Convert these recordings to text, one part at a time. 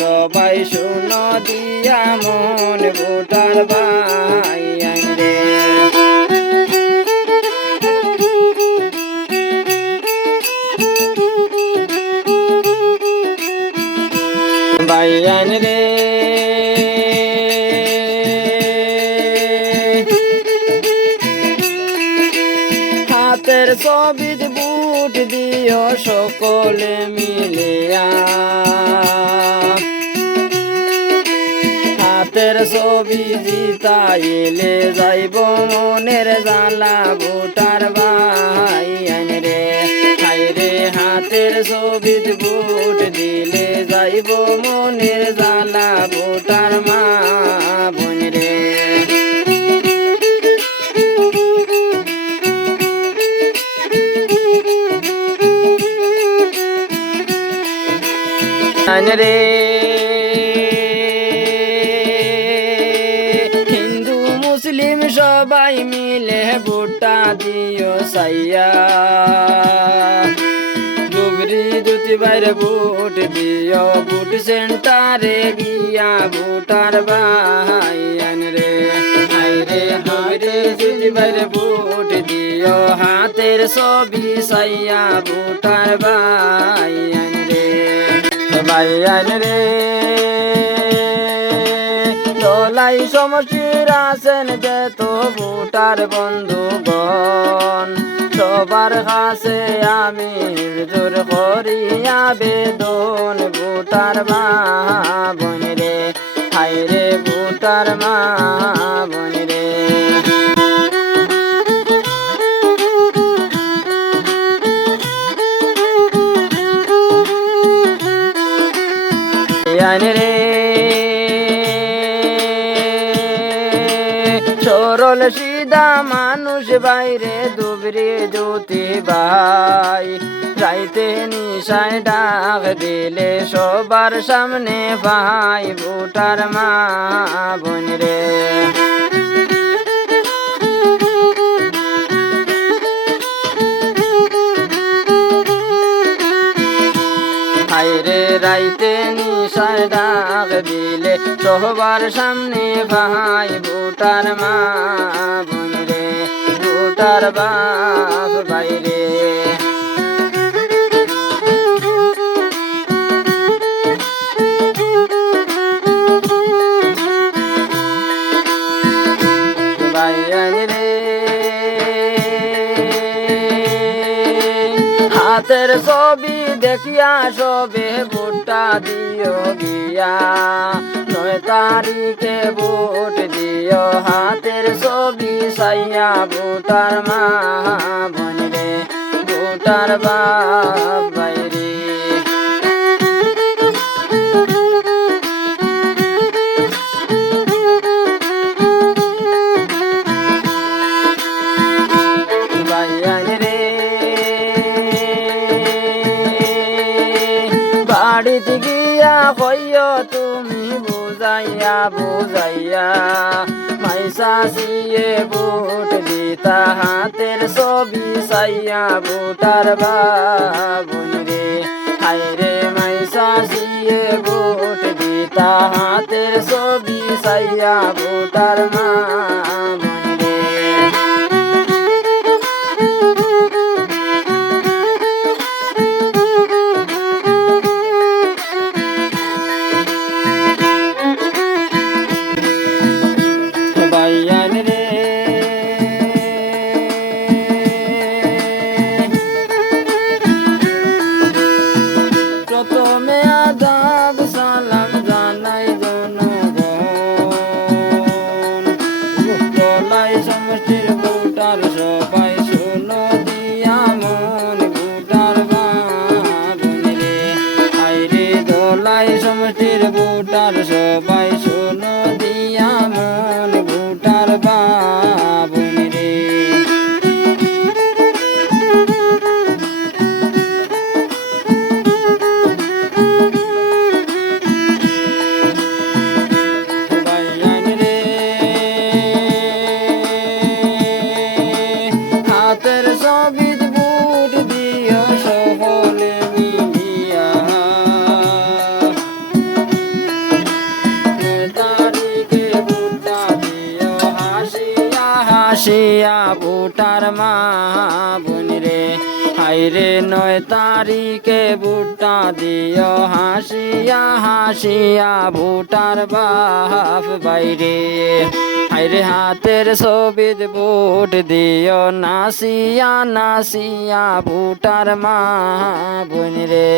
সবাই শুনো দিয়া মন ভোটার ভাই রে ভাইয়ান রে হাতের ছবিত বুট দিও সকলে মিলিয়া হাতের ছবি জিতাইলে যাইব মনের জ্বালা ভোটার ভাইয়ান রে হায়রে হাতের ছবিত বুট দিলে যাইব মনের জ্বালা ভোটার মা বোন রে রে হিন্দু মুসলিম সবাই মিলে ভোটটা দিও সাইয়া ডুবরি দুটি বাইরে ভোট দিও ভোট সেন্টারে গিয়া ভোটার ভাইয়ান রে হায়রে হায়রে দুটি বাইরে ভোট দিও হাতের ছবি সাইয়া ভোটার ভাইয়ান রে ভাইয়ান রে দলাই সমষ্টির আছেন যেত ভোটার বন্ধুগণ সবার কাছে আমি জোর করি আবেদন ভোটার মা বোন রে হায়রে ভোটার মা বোন রে রে সরল সিধা মানুষ বাইরে দুবরি দুটি ভাই রাইতে নিশায় ডাক দিলে সবার সামনে ভাই ভোটার মা বোন রে হায়রে রাইতে নিশায় ডাক দিলে সবার সামনে ভাই ভোটার মা বোন রে ভোটার বাপ বাইরে ভাইয়ান রে হাতের ছবি দেখিয়া সবে ভোটটা দিও গিয়া 9 তারিখে ভোট দিও হাতের ছবি সাইয়া ভোটার মা বোন রে ভোটার বাপ বাইরে ভাইয়ান রে বাড়িতে গিয়া কইও তুমি বুঝাইয়া বুঝাইয়া মাইসা সিয়ে ভোট দিতা হাতের ছবি সাইয়া ভোটার বোন রে হায়রে মাইসা সিয়ে ভোট দিতা হাতের ছবি সাইয়া ভোটার মা বোন রে ভাইয়ান রে প্রথমে আদাব সালাম জানাই জনগণ নাসিয়া ভুটার মা বোন রে হাইরে 9 তারিখে ভুট্টা দিও হাসিয়া হাসিয়া ভুটার বাপ বাইরে হাইরে হাতের ছবিত ভোট দিও নাসিয়া নাসিয়া ভুটার মা বোন রে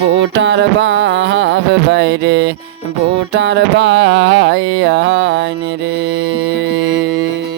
ভুটার বাপ বাইরে ভুটার ভাই আইন রে